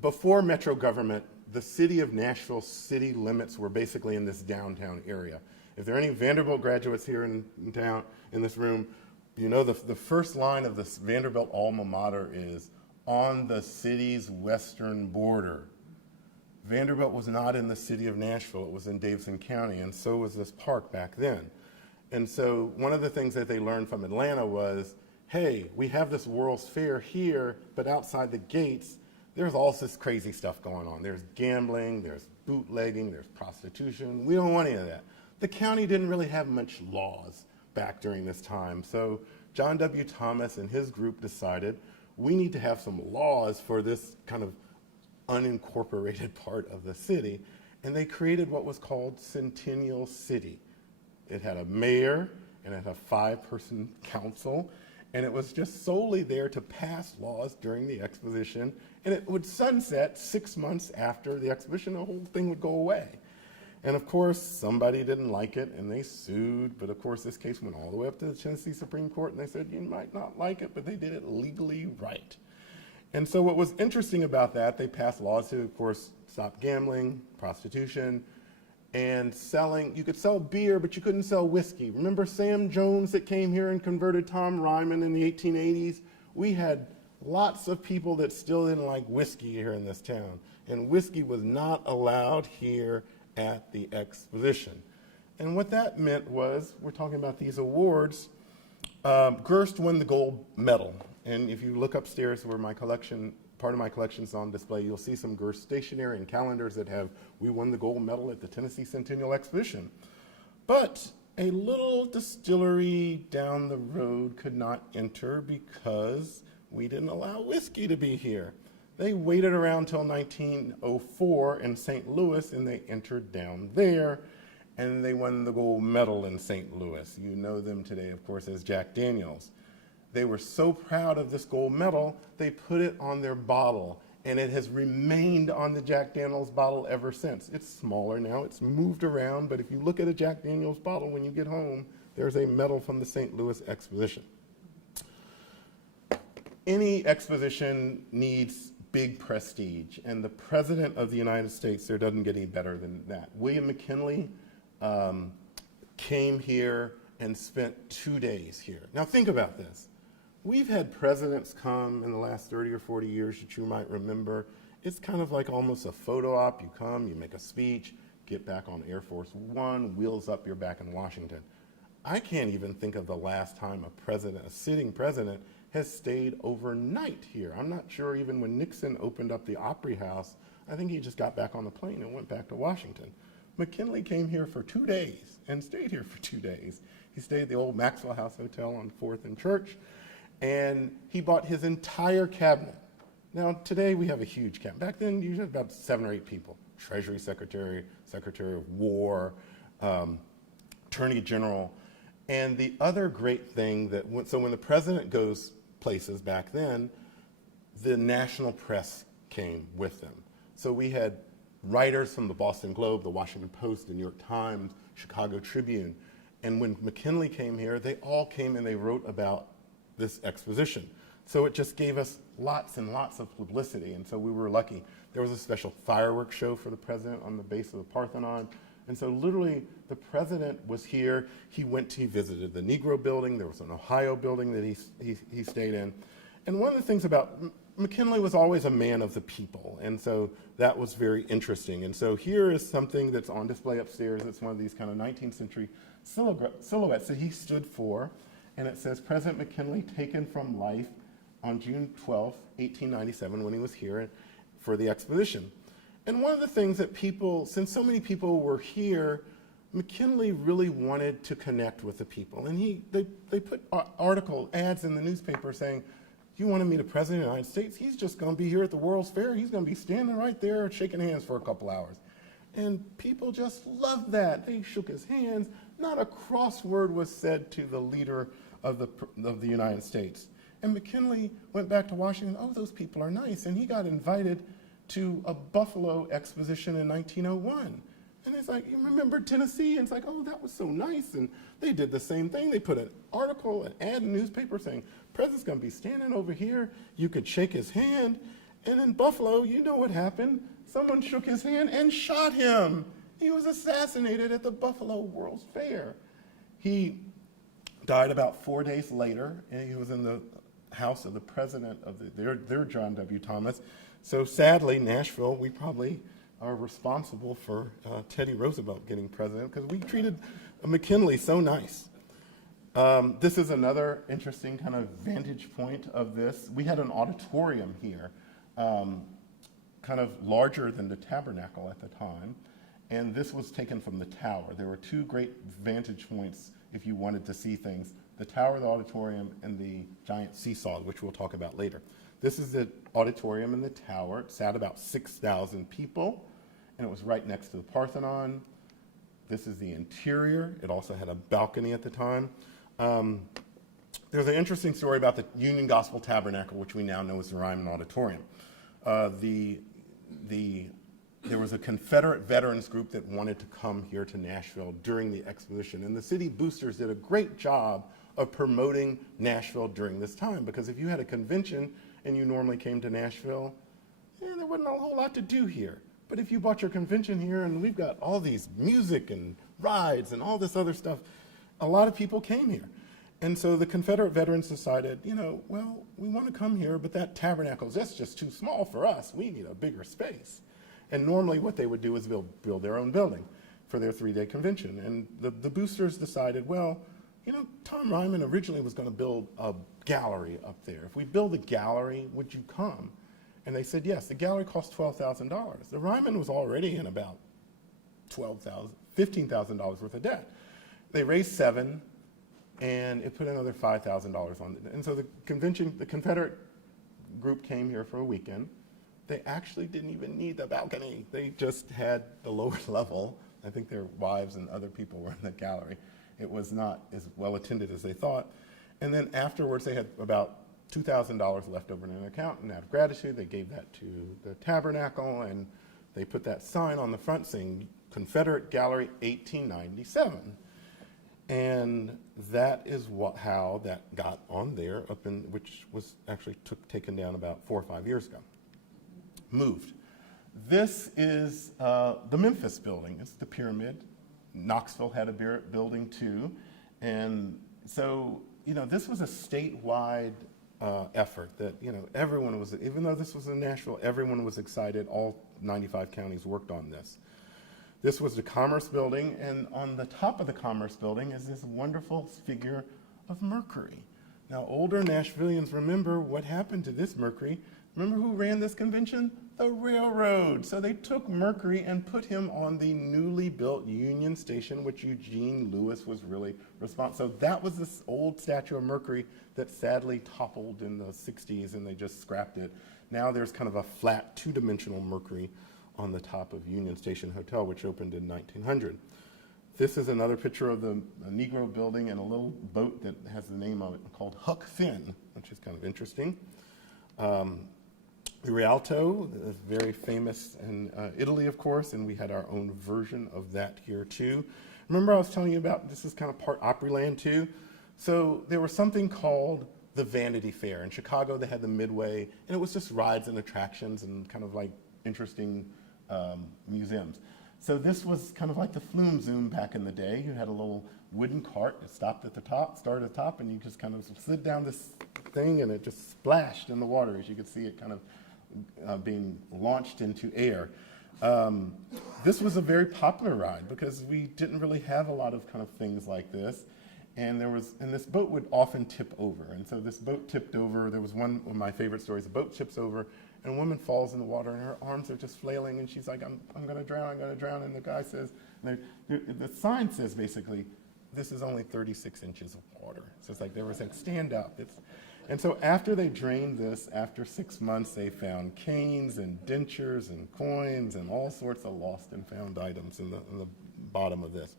before Metro government, the city of Nashville city limits were basically in this downtown area. If there are any Vanderbilt graduates here in town, in this room, you know the first line of this Vanderbilt alma mater is, on the city's western border. Vanderbilt was not in the city of Nashville, it was in Davidson County, and so was this park back then. And so one of the things that they learned from Atlanta was, hey, we have this World's Fair here, but outside the gates, there's all this crazy stuff going on. There's gambling, there's bootlegging, there's prostitution. We don't want any of that. The county didn't really have much laws back during this time. So John W. Thomas and his group decided we need to have some laws for this kind of unincorporated part of the city. And they created what was called Centennial City. It had a mayor and it had a 5-person council. And it was just solely there to pass laws during the exposition. And it would sunset 6 months after the exposition, the whole thing would go away. And of course, somebody didn't like it and they sued. But of course, this case went all the way up to the Tennessee Supreme Court and they said, you might not like it, but they did it legally right. And so what was interesting about that, they passed laws to, of course, stop gambling, prostitution, and selling. You could sell beer, but you couldn't sell whiskey. Remember Sam Jones that came here and converted Tom Ryman in the 1880s? We had lots of people that still didn't like whiskey here in this town. And whiskey was not allowed here at the exposition. And what that meant was, we're talking about these awards, Gerst won the gold medal. And if you look upstairs where my collection, part of my collection is on display, you'll see some Gerst stationery and calendars that have, we won the gold medal at the Tennessee Centennial Exposition. But a little distillery down the road could not enter because we didn't allow whiskey to be here. They waited around till 1904 in St. Louis and they entered down there and they won the gold medal in St. Louis. You know them today, of course, as Jack Daniels. They were so proud of this gold medal, they put it on their bottle, and it has remained on the Jack Daniels bottle ever since. It's smaller now, it's moved around, but if you look at a Jack Daniels bottle when you get home, there's a medal from the St. Louis Exposition. Any exposition needs big prestige, and the President of the United States, there doesn't get any better than that. William McKinley came here and spent 2 days here. Now think about this. We've had presidents come in the last 30 or 40 years that you might remember. It's kind of like almost a photo op. You come, you make a speech, get back on Air Force One, wheels up, you're back in Washington. I can't even think of the last time a sitting president, has stayed overnight here. I'm not sure even when Nixon opened up the Opry House, I think he just got back on the plane and went back to Washington. McKinley came here for 2 days and stayed here for 2 days. He stayed at the old Maxwell House Hotel on 4th and Church, and he bought his entire cabinet. Now, today we have a huge cabinet. Back then, you had about 7 or 8 people. Treasury Secretary, Secretary of War, Attorney General. And the other great thing that, so when the president goes places back then, the national press came with them. So we had writers from the Boston Globe, the Washington Post, the New York Times, Chicago Tribune. And when McKinley came here, they all came and they wrote about this exposition. So it just gave us lots and lots of publicity, and so we were lucky. There was a special fireworks show for the president on the base of the Parthenon, and so literally the president was here. He visited the Negro building. There was an Ohio building that he stayed in. And one of the things about McKinley was always a man of the people, and so that was very interesting. And so here is something that's on display upstairs. It's one of these kind of 19th century silhouettes that he stood for, and it says, President McKinley taken from life on June 12, 1897, when he was here for the exposition. And one of the things that since so many people were here, McKinley really wanted to connect with the people. And they put ads in the newspaper saying, you want to meet a president of the United States? He's just going to be here at the World's Fair. He's going to be standing right there shaking hands for a couple hours. And people just loved that. They shook his hands. Not a cross word was said to the leader of the United States. And McKinley went back to Washington. Oh, those people are nice. And he got invited to a Buffalo exposition in 1901. And it's like, you remember Tennessee? And it's like, oh, that was so nice. And they did the same thing. They put an article, an ad in the newspaper saying, President's going to be standing over here. You could shake his hand. And in Buffalo, you know what happened. Someone shook his hand and shot him. He was assassinated at the Buffalo World's Fair. He died about 4 days later, and he was in the house of the president of their John W. Thomas. So sadly, Nashville, we probably are responsible for Teddy Roosevelt getting president because we treated McKinley so nice. This is another interesting kind of vantage point of this. We had an auditorium here, kind of larger than the tabernacle at the time, and this was taken from the tower. There were two great vantage points if you wanted to see things: the tower, the auditorium, and the giant seesaw, which we'll talk about later. This is the auditorium and the tower. It sat about 6,000 people, and it was right next to the Parthenon. This is the interior. It also had a balcony at the time. There's an interesting story about the Union Gospel Tabernacle, which we now know as the Ryman Auditorium. There was a Confederate veterans group that wanted to come here to Nashville during the exposition, and the city boosters did a great job of promoting Nashville during this time, because if you had a convention and you normally came to Nashville, there wasn't a whole lot to do here. But if you bought your convention here, and we've got all these music and rides and all this other stuff, a lot of people came here. And so the Confederate veterans decided, well, we want to come here, but that tabernacle, that's just too small for us. We need a bigger space. And normally what they would do is build their own building for their 3-day convention. And the boosters decided, well, Tom Ryman originally was going to build a gallery up there. If we build a gallery, would you come? And they said yes. The gallery cost $12,000. The Ryman was already in about $15,000 worth of debt. They raised $7,000, and it put another $5,000 on it. And so the Confederate group came here for a weekend. They actually didn't even need the balcony. They just had the lower level. I think their wives and other people were in the gallery. It was not as well attended as they thought. And then afterwards, they had about $2,000 left over in an account, and out of gratitude, they gave that to the tabernacle, and they put that sign on the front saying Confederate Gallery 1897. And that is how that got on there, which was actually taken down about 4 or 5 years ago. Moved. This is the Memphis building. It's the pyramid. Knoxville had a building too. And so, this was a statewide effort that, everyone was, even though this was in Nashville, everyone was excited. All 95 counties worked on this. This was the Commerce Building, and on the top of the Commerce Building is this wonderful figure of Mercury. Now, older Nashvillians remember what happened to this Mercury. Remember who ran this convention? The railroad. So they took Mercury and put him on the newly built Union Station, which Eugene Lewis was really responsible. So that was this old statue of Mercury that sadly toppled in the 60s, and they just scrapped it. Now there's kind of a flat, two-dimensional Mercury on the top of Union Station Hotel, which opened in 1900. This is another picture of the Negro building and a little boat that has the name on it called Huck Finn, which is kind of interesting. The Rialto is very famous in Italy, of course, and we had our own version of that here too. Remember I was telling you about, this is kind of part Opryland too? So there was something called the Vanity Fair. In Chicago they had the Midway, and it was just rides and attractions and kind of like interesting museums. So this was kind of like the Flume Zoom back in the day. You had a little wooden cart that started at the top, and you just kind of slid down this thing, and it just splashed in the water as you could see it kind of being launched into air. This was a very popular ride because we didn't really have a lot of kind of things like this. And this boat would often tip over. And so this boat tipped over. There was one of my favorite stories. The boat tips over, and a woman falls in the water, and her arms are just flailing, and she's like, I'm going to drown, I'm going to drown. And the guy says, the sign says basically, this is only 36 inches of water. So it's like they were saying, stand up. And so after they drained this, after 6 months, they found canes and dentures and coins and all sorts of lost and found items in the bottom of this.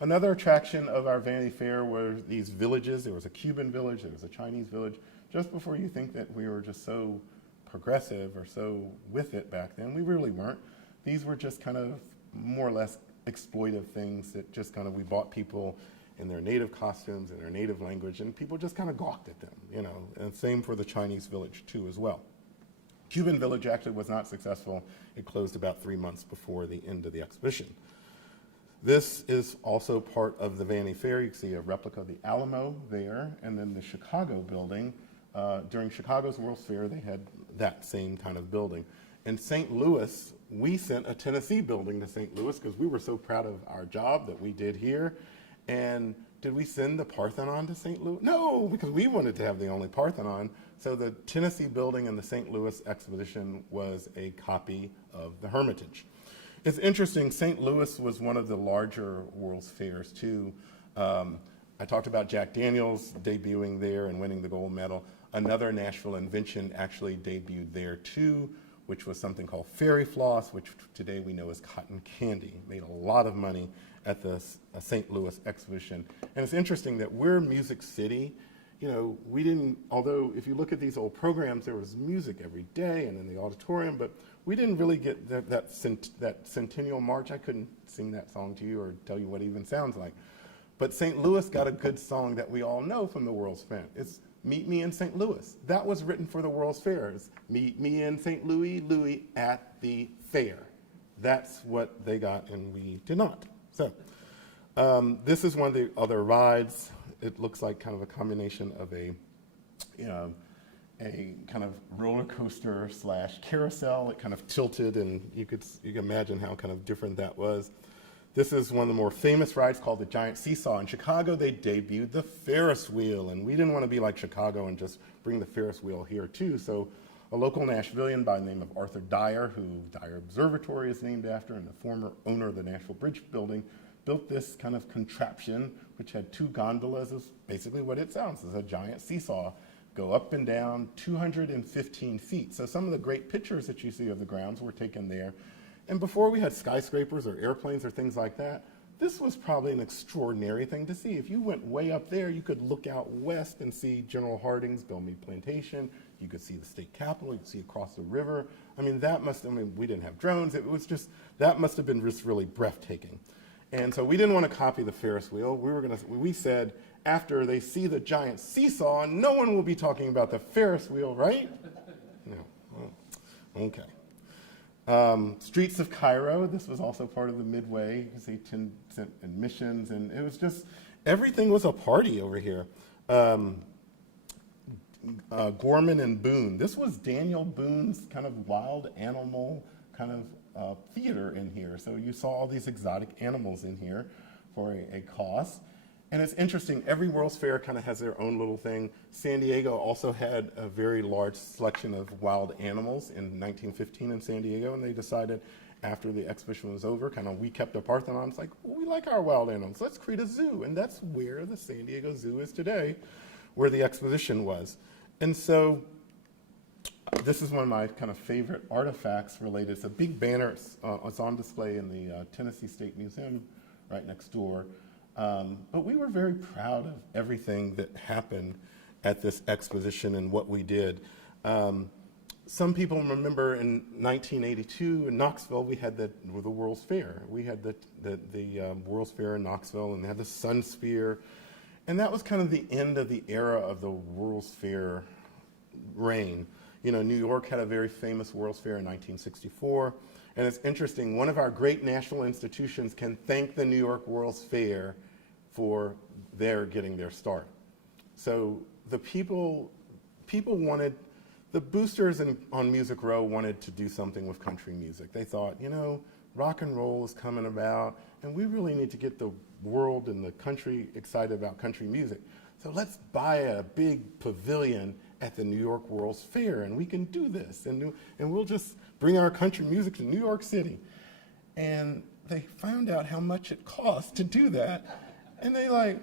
Another attraction of our Vanity Fair were these villages. There was a Cuban village, there was a Chinese village. Just before you think that we were just so progressive or so with it back then, we really weren't. These were just kind of more or less exploitive things that just kind of, we bought people in their native costumes, in their native language, and people just kind of gawked at them, And same for the Chinese village too as well. Cuban Village actually was not successful. It closed about 3 months before the end of the exhibition. This is also part of the Vanity Fair. You can see a replica of the Alamo there, and then the Chicago building. During Chicago's World's Fair, they had that same kind of building. In St. Louis, we sent a Tennessee building to St. Louis because we were so proud of our job that we did here. And did we send the Parthenon to St. Louis? No, because we wanted to have the only Parthenon. So the Tennessee building and the St. Louis exposition was a copy of the Hermitage. It's interesting, St. Louis was one of the larger World's Fairs too. I talked about Jack Daniels debuting there and winning the gold medal. Another Nashville invention actually debuted there too, which was something called fairy floss, which today we know as cotton candy. Made a lot of money at the St. Louis exhibition. And it's interesting that we're Music City. You know, we didn't, although if you look at these old programs, there was music every day and in the auditorium, but we didn't really get that Centennial March. I couldn't sing that song to you or tell you what it even sounds like. But St. Louis got a good song that we all know from the World's Fair. It's Meet Me in St. Louis. That was written for the World's Fair. It's Meet Me in St. Louis, Louis at the fair. That's what they got and we did not. So this is one of the other rides. It looks like kind of a combination of a kind of roller coaster / carousel. It kind of tilted, and you can imagine how kind of different that was. This is one of the more famous rides called the Giant Seesaw. In Chicago, they debuted the Ferris wheel, and we didn't want to be like Chicago and just bring the Ferris wheel here too. So a local Nashvilleian by the name of Arthur Dyer, who Dyer Observatory is named after, and the former owner of the Nashville Bridge building, built this kind of contraption which had 2 gondolas. Is basically what it sounds, is a giant seesaw. Go up and down 215 feet. So some of the great pictures that you see of the grounds were taken there. And before we had skyscrapers or airplanes or things like that, this was probably an extraordinary thing to see. If you went way up there, you could look out west and see General Harding's Bellmead Plantation. You could see the state capitol. You could see across the river. I mean, we didn't have drones. It was just, that must have been just really breathtaking. And so we didn't want to copy the Ferris wheel. We said, after they see the giant seesaw, no one will be talking about the Ferris wheel, right? No. Well, okay. Streets of Cairo, this was also part of the Midway. You can see 10-cent admissions, and it was just, everything was a party over here. Gorman and Boone, this was Daniel Boone's kind of wild animal kind of theater in here. So you saw all these exotic animals in here for a cost. And it's interesting, every World's Fair kind of has their own little thing. San Diego also had a very large selection of wild animals in 1915 in San Diego, and they decided after the exhibition was over, we kept a Parthenon. It's like, well, we like our wild animals, let's create a zoo. And that's where the San Diego Zoo is today, where the exposition was. And so this is one of my kind of favorite artifacts related. It's a big banner. It's on display in the Tennessee State Museum right next door. But we were very proud of everything that happened at this exposition and what we did. Some people remember in 1982 in Knoxville, we had the World's Fair. We had the World's Fair in Knoxville, and they had the Sun Sphere. And that was kind of the end of the era of the World's Fair reign. You know, New York had a very famous World's Fair in 1964. And it's interesting, one of our great national institutions can thank the New York World's Fair for their getting their start. So the people wanted, the boosters on Music Row wanted to do something with country music. They thought, you know, rock and roll is coming about, and we really need to get the world and the country excited about country music. So let's buy a big pavilion at the New York World's Fair, and we can do this, and we'll just bring our country music to New York City. And they found out how much it cost to do that, and they like,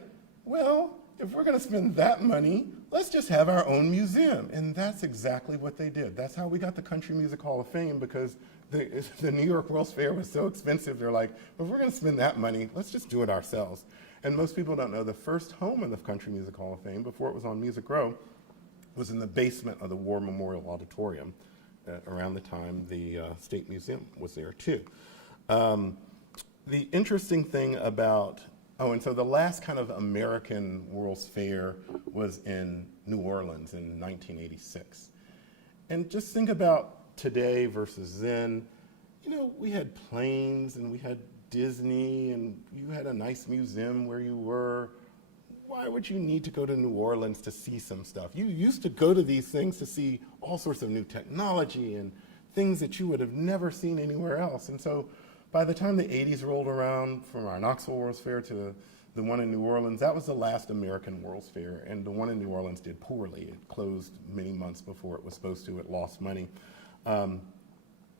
well, if we're gonna spend that money, let's just have our own museum. And that's exactly what they did. That's how we got the Country Music Hall of Fame, because the New York World's Fair was so expensive. They're like, well, if we're gonna spend that money, let's just do it ourselves. And most people don't know the first home of the Country Music Hall of Fame, before it was on Music Row, was in the basement of the War Memorial Auditorium. Around the time the State Museum was there too. The interesting thing about, and so the last kind of American World's Fair was in New Orleans in 1986. And just think about today versus then, you know, we had planes and we had Disney and you had a nice museum where you were. Why would you need to go to New Orleans to see some stuff? You used to go to these things to see all sorts of new technology and things that you would have never seen anywhere else. And so by the time the 80s rolled around, from our Knoxville World's Fair to the one in New Orleans, that was the last American World's Fair, and the one in New Orleans did poorly. It closed many months before it was supposed to. It lost money.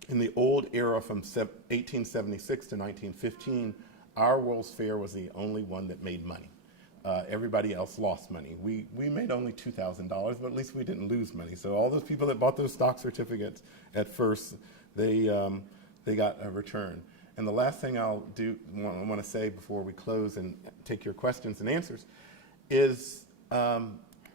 In the old era from 1876 to 1915, our World's Fair was the only one that made money. Everybody else lost money. We made only $2,000, but at least we didn't lose money. So all those people that bought those stock certificates at first, they got a return. And the last thing I want to say before we close and take your questions and answers is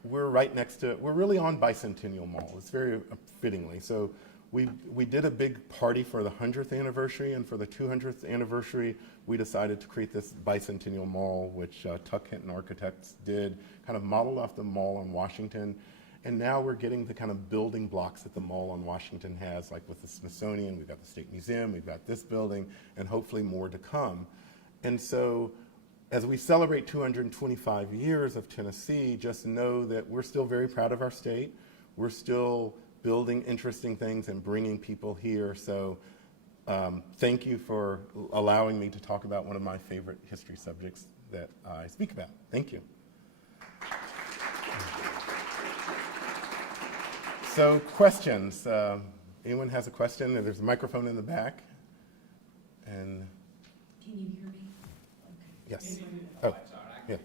we're right next to, we're really on Bicentennial Mall. It's very fittingly. So we did a big party for the 100th anniversary, and for the 200th anniversary, we decided to create this Bicentennial Mall, which Tuck Hinton Architects did, kind of modeled off the mall on Washington. And now we're getting the kind of building blocks that the mall on Washington has, like with the Smithsonian, we've got the State Museum, we've got this building, and hopefully more to come. And so as we celebrate 225 years of Tennessee, just know that we're still very proud of our state. We're still building interesting things and bringing people here. So thank you for allowing me to talk about one of my favorite history subjects that I speak about. Thank you. So questions. Anyone has a question? There's a microphone in the back. And can you hear me? Okay. Yes. Oh, yeah.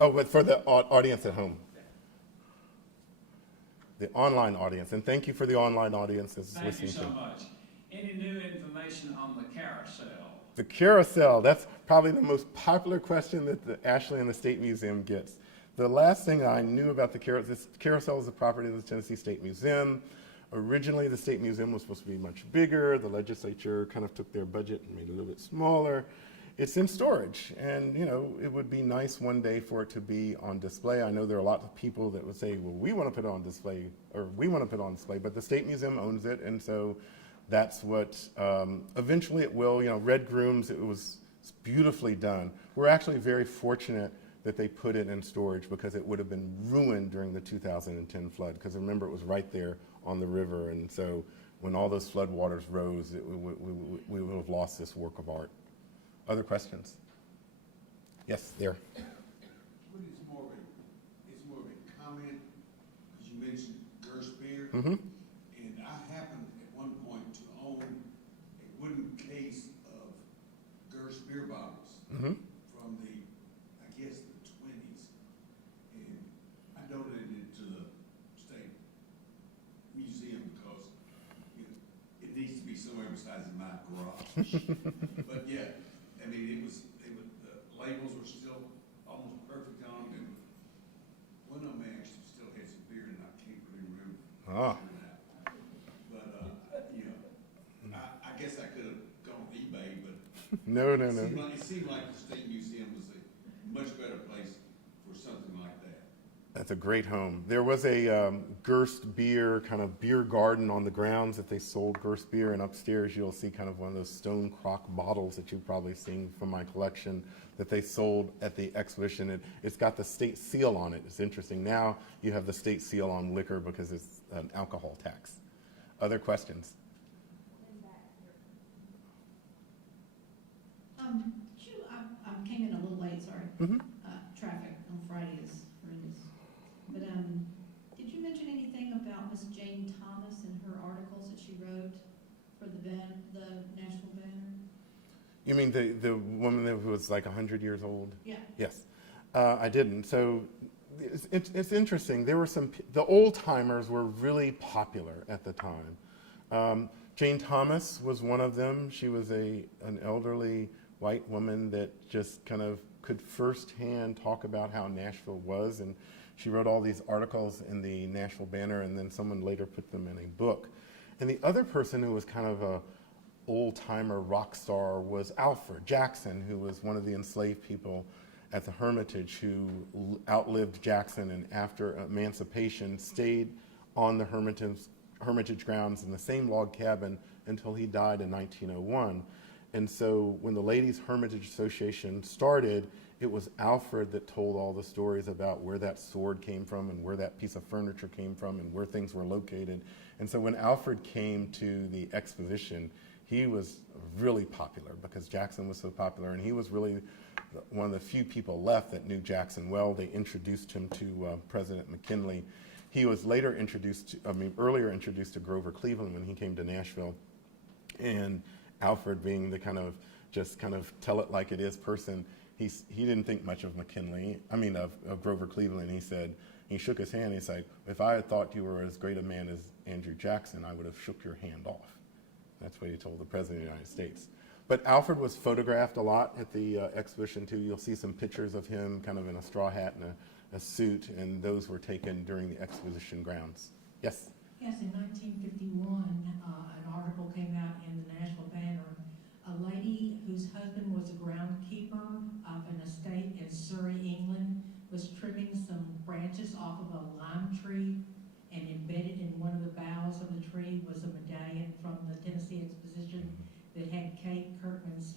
Oh, but for the audience at home. The online audience, and thank you for the online audience that's listening to. Thank you so much. Any new information on the carousel? The carousel, that's probably the most popular question that the Ashley and the State Museum gets. The last thing I knew about the carousel is the property of the Tennessee State Museum. Originally, the State Museum was supposed to be much bigger. The legislature kind of took their budget and made it a little bit smaller. It's in storage, and you know, it would be nice one day for it to be on display. I know there are a lot of people that would say, well, we want to put it on display, or we want to put it on display, but the State Museum owns it, and so that's what, eventually it will. You know, Red Grooms, it was beautifully done. We're actually very fortunate that they put it in storage, because it would have been ruined during the 2010 flood, because remember, it was right there on the river, and so when all those flood waters rose, we would have lost this work of art. Other questions? Yes, there. What is more of a comment, because you mentioned Gerst beer, Mm-hmm. and I happened at one point to own a wooden case of Gerst beer bottles Mm-hmm. from the, I guess, the 20s, and I donated it to the State Museum because it needs to be somewhere besides in my garage. But yeah. I mean, the labels were still almost perfect on them, and one of them actually still had some beer, and I can't really remember. Ah. But, you know, I guess I could have gone on eBay, but No. it seemed like the State Museum was a much better place for something like that. That's a great home. There was a Gerst beer, kind of beer garden on the grounds that they sold Gerst beer, and upstairs you'll see kind of one of those stone crock bottles that you've probably seen from my collection that they sold at the exposition. It's got the state seal on it. It's interesting. Now you have the state seal on liquor because it's an alcohol tax. Other questions? I came in a little late, sorry. Mm-hmm. Traffic on Friday is horrendous. But did you mention anything about Miss Jane Thomas and her articles that she wrote for the National Banner? You mean the woman who was like 100 years old? Yeah. Yes. I didn't. So it's interesting. There were the old timers were really popular at the time. Jane Thomas was one of them. She was an elderly white woman that just kind of could firsthand talk about how Nashville was, and she wrote all these articles in the Nashville Banner, and then someone later put them in a book. And the other person who was kind of a old-timer rock star was Alfred Jackson, who was one of the enslaved people at the Hermitage who outlived Jackson, and after emancipation stayed on the Hermitage grounds in the same log cabin until he died in 1901. And so when the Ladies Hermitage Association started, it was Alfred that told all the stories about where that sword came from and where that piece of furniture came from and where things were located. And so when Alfred came to the exposition, he was really popular because Jackson was so popular, and he was really one of the few people left that knew Jackson well. They introduced him to President McKinley. He was later earlier introduced to Grover Cleveland when he came to Nashville. And Alfred, being the kind of tell it like it is person, he didn't think much of McKinley, of Grover Cleveland. He shook his hand, he said, if I had thought you were as great a man as Andrew Jackson, I would have shook your hand off. That's what he told the President of the United States. But Alfred was photographed a lot at the exhibition too. You'll see some pictures of him kind of in a straw hat and a suit, and those were taken during the exposition grounds. Yes? Yes, in 1951, an article came out in the National Banner. A lady whose husband was a groundkeeper of an estate in Surrey, England, was trimming some branches off of a lime tree, and embedded in one of the boughs of the tree was a medallion from the Tennessee Exposition that had Kate Kirkman's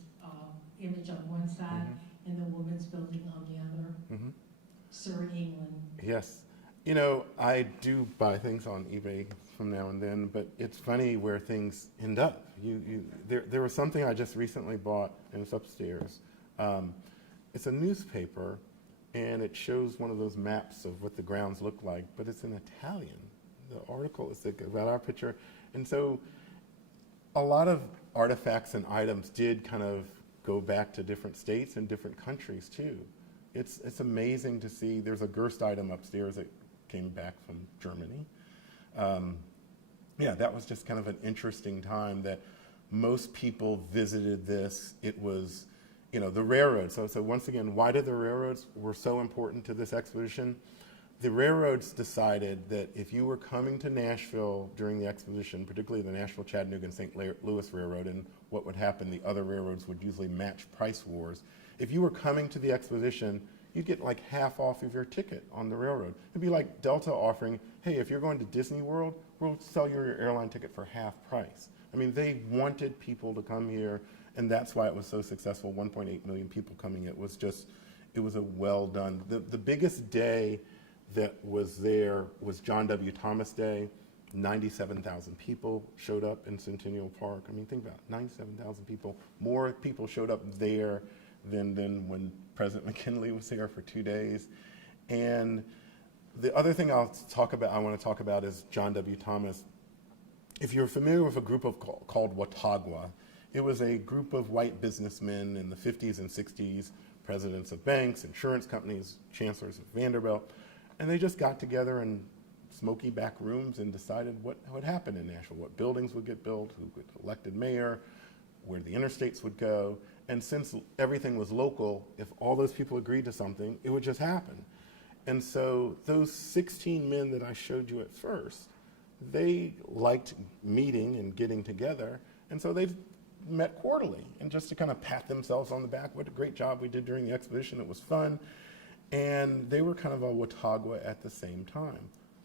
image on one side and the woman's building on the other. Surrey, England. Yes. I do buy things on eBay from now and then, but it's funny where things end up. There was something I just recently bought, and it's upstairs. It's a newspaper, and it shows one of those maps of what the grounds look like, but it's in Italian. The article is about our picture. And so a lot of artifacts and items did kind of go back to different states and different countries too. It's amazing to see. There's a Gerst item upstairs that came back from Germany. That was just kind of an interesting time that most people visited this. It was, the railroads. So once again, why did the railroads were so important to this exposition? The railroads decided that if you were coming to Nashville during the exposition, particularly the Nashville, Chattanooga, and St. Louis Railroad, and what would happen, the other railroads would usually match price wars. If you were coming to the exposition, you'd get like half off of your ticket on the railroad. It'd be like Delta offering, hey, if you're going to Disney World, we'll sell you your airline ticket for half price. They wanted people to come here, and that's why it was so successful. 1.8 million people coming. It was a well done. The biggest day that was there was John W. Thomas Day. 97,000 people showed up in Centennial Park. Think about it, 97,000 people. More people showed up there than when President McKinley was here for 2 days. And the other thing I want to talk about is John W. Thomas. If you're familiar with a group called Watauga, it was a group of white businessmen in the 50s and 60s, presidents of banks, insurance companies, chancellors of Vanderbilt, and they just got together in smoky back rooms and decided what would happen in Nashville, what buildings would get built, who would get elected mayor, where the interstates would go. And since everything was local, if all those people agreed to something, it would just happen. And so those 16 men that I showed you at first, they liked meeting and getting together, and so they met quarterly, and just to kind of pat themselves on the back, what a great job we did during the exposition, it was fun. And they were kind of a Watauga at the same time.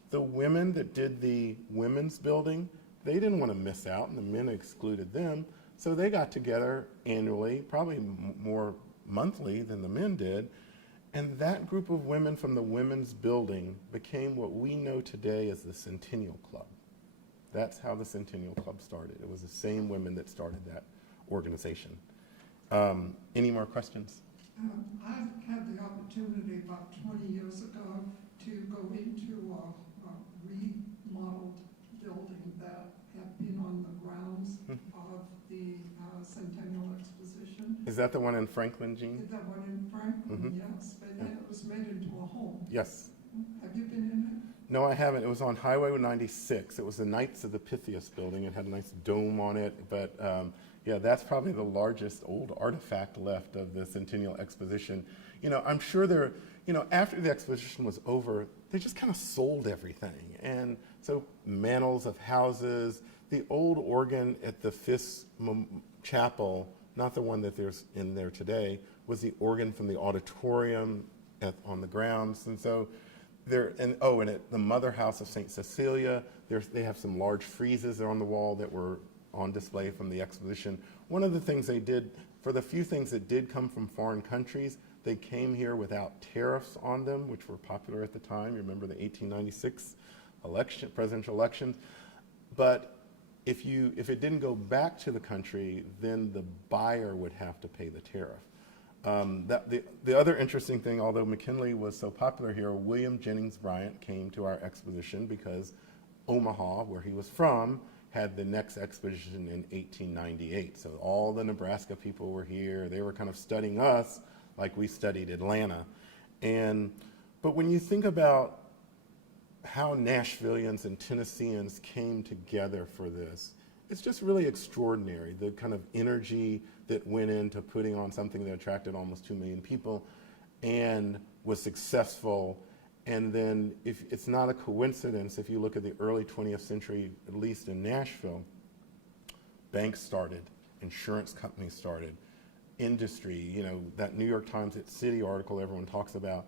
The women that did the women's building, they didn't want to miss out, and the men excluded them, so they got together annually, probably more monthly than the men did, and that group of women from the women's building became what we know today as the Centennial Club. That's how the Centennial Club started. It was the same women that started that organization. Any more questions? I've had the opportunity about 20 years ago to go into a remodeled building that had been on the grounds of the Centennial Exposition. Is that the one in Franklin, Jean? That one in Franklin, yes, but then it was made into a home. Yes. Have you been in it? No, I haven't. It was on Highway 96. It was the Knights of the Pythias building. It had a nice dome on it, but that's probably the largest old artifact left of the Centennial Exposition. I'm sure after the exposition was over, they just kind of sold everything. And so mantles of houses, the old organ at the Fisk Chapel, not the one that there's in there today, was the organ from the auditorium on the grounds. And so and at the Mother House of St. Cecilia, they have some large friezes there on the wall that were on display from the exposition. One of the things they did, for the few things that did come from foreign countries, they came here without tariffs on them, which were popular at the time. You remember the 1896 presidential election. But if it didn't go back to the country, then the buyer would have to pay the tariff. The other interesting thing, although McKinley was so popular here, William Jennings Bryant came to our exposition because Omaha, where he was from, had the next exposition in 1898. So all the Nebraska people were here. They were kind of studying us like we studied Atlanta. But when you think about how Nashvillians and Tennesseans came together for this, it's just really extraordinary, the kind of energy that went into putting on something that attracted almost 2 million people and was successful. And then if it's not a coincidence, if you look at the early 20th century, at least in Nashville, banks started, insurance companies started, industry, that New York Times City article everyone talks about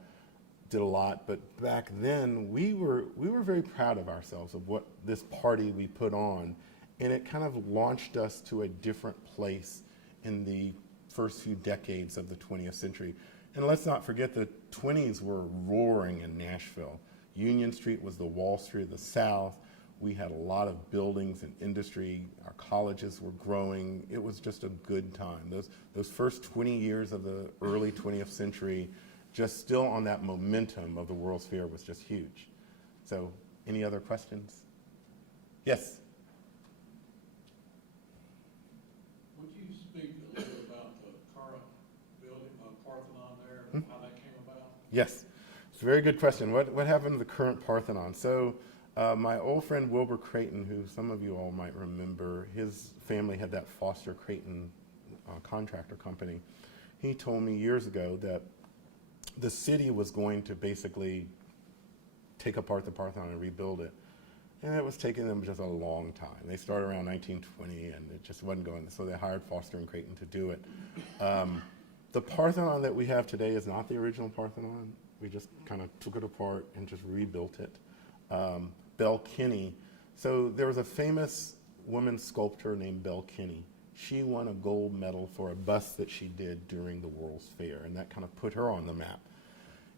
did a lot. But back then, we were very proud of ourselves, of what this party we put on. And it kind of launched us to a different place in the first few decades of the 20th century. And let's not forget the 20s were roaring in Nashville. Union Street was the Wall Street of the South. We had a lot of buildings and industry. Our colleges were growing. It was just a good time. Those first 20 years of the early 20th century, just still on that momentum of the World's Fair, was just huge. So, any other questions? Yes? Would you speak a little about the current building of Parthenon there, and how that came about? Yes, it's a very good question. What happened to the current Parthenon? So my old friend Wilbur Creighton, who some of you all might remember, his family had that Foster Creighton contractor company. He told me years ago that the city was going to basically take apart the Parthenon and rebuild it. And it was taking them just a long time. They started around 1920, and it just wasn't going. So they hired Foster and Creighton to do it. The Parthenon that we have today is not the original Parthenon. We just kind of took it apart and just rebuilt it. Belle Kinney. So there was a famous woman sculptor named Belle Kinney. She won a gold medal for a bust that she did during the World's Fair, and that kind of put her on the map.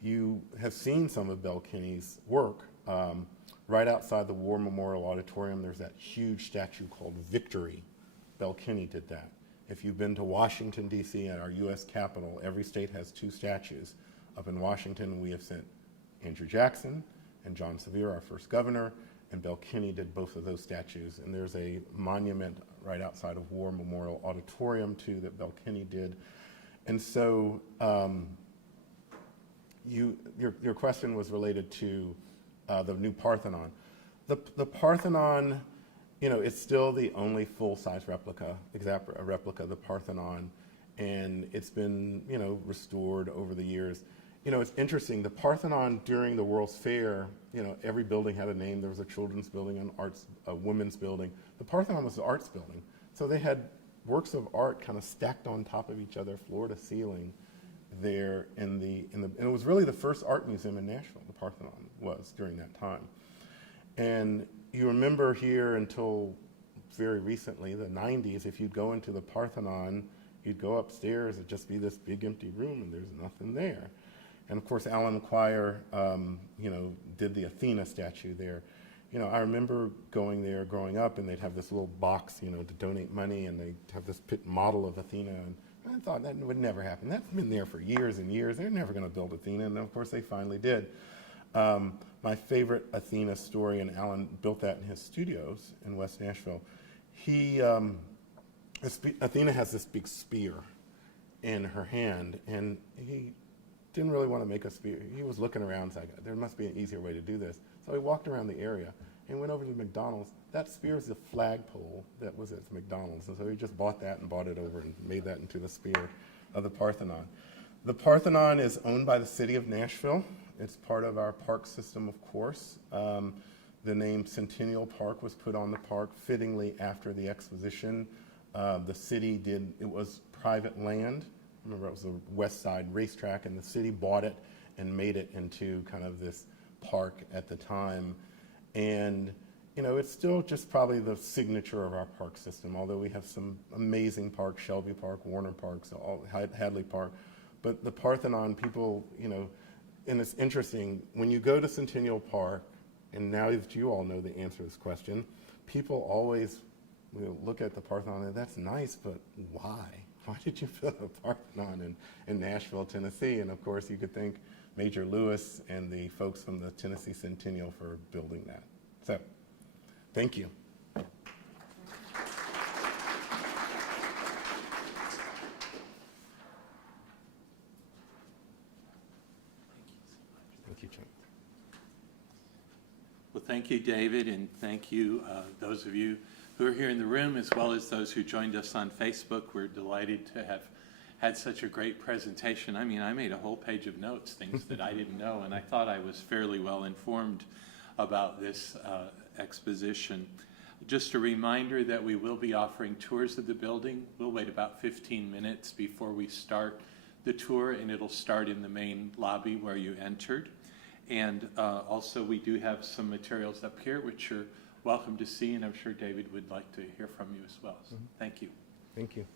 You have seen some of Belle Kinney's work. Right outside the War Memorial Auditorium, there's that huge statue called Victory. Belle Kinney did that. If you've been to Washington, D.C., at our U.S. Capitol, every state has 2 statues. Up in Washington, we have sent Andrew Jackson and John Sevier, our first governor, and Belle Kinney did both of those statues. And there's a monument right outside of War Memorial Auditorium, too, that Belle Kinney did. And so your question was related to the new Parthenon. The Parthenon, it's still the only full-size replica of the Parthenon, and it's been, restored over the years. It's interesting, the Parthenon during the World's Fair, every building had a name. There was a children's building, a women's building. The Parthenon was the arts building. So they had works of art kind of stacked on top of each other, floor to ceiling, there and it was really the first art museum in Nashville, the Parthenon was during that time. And you remember here until very recently, the 90s, if you'd go into the Parthenon, you'd go upstairs, it'd just be this big empty room and there's nothing there. And of course, Alan McQuire, did the Athena statue there. I remember going there growing up, and they'd have this little box, to donate money, and they'd have this pit model of Athena. And I thought that would never happen. That's been there for years and years. They're never going to build Athena, and of course they finally did. My favorite Athena story, and Alan built that in his studios in West Nashville. Athena has this big spear in her hand, and he didn't really want to make a spear. He was looking around and said, there must be an easier way to do this. So he walked around the area and went over to McDonald's. That spear is the flagpole that was at McDonald's. And so he just bought that and bought it over and made that into the spear of the Parthenon. The Parthenon is owned by the city of Nashville. It's part of our park system, of course. The name Centennial Park was put on the park fittingly after the exposition. The city it was private land. Remember, it was the West Side racetrack, and the city bought it and made it into kind of this park at the time. And, you know, it's still just probably the signature of our park system, although we have some amazing parks, Shelby Park, Warner Park, so Hadley Park. But the Parthenon, people, you know, and it's interesting, when you go to Centennial Park, and now that you all know the answer to this question, people always look at the Parthenon and that's nice, but why? Why did you build a Parthenon in Nashville, Tennessee? And of course, you could thank Major Lewis and the folks from the Tennessee Centennial for building that. So, thank you. Thank you, Chuck. Well, thank you, David, and thank you, those of you who are here in the room, as well as those who joined us on Facebook. We're delighted to have had such a great presentation. I mean, I made a whole page of notes, things that I didn't know, and I thought I was fairly well informed about this exposition. Just a reminder that we will be offering tours of the building. We'll wait about 15 minutes before we start the tour, and it'll start in the main lobby where you entered. And also we do have some materials up here which you're welcome to see, and I'm sure David would like to hear from you as well. So thank you. Thank you.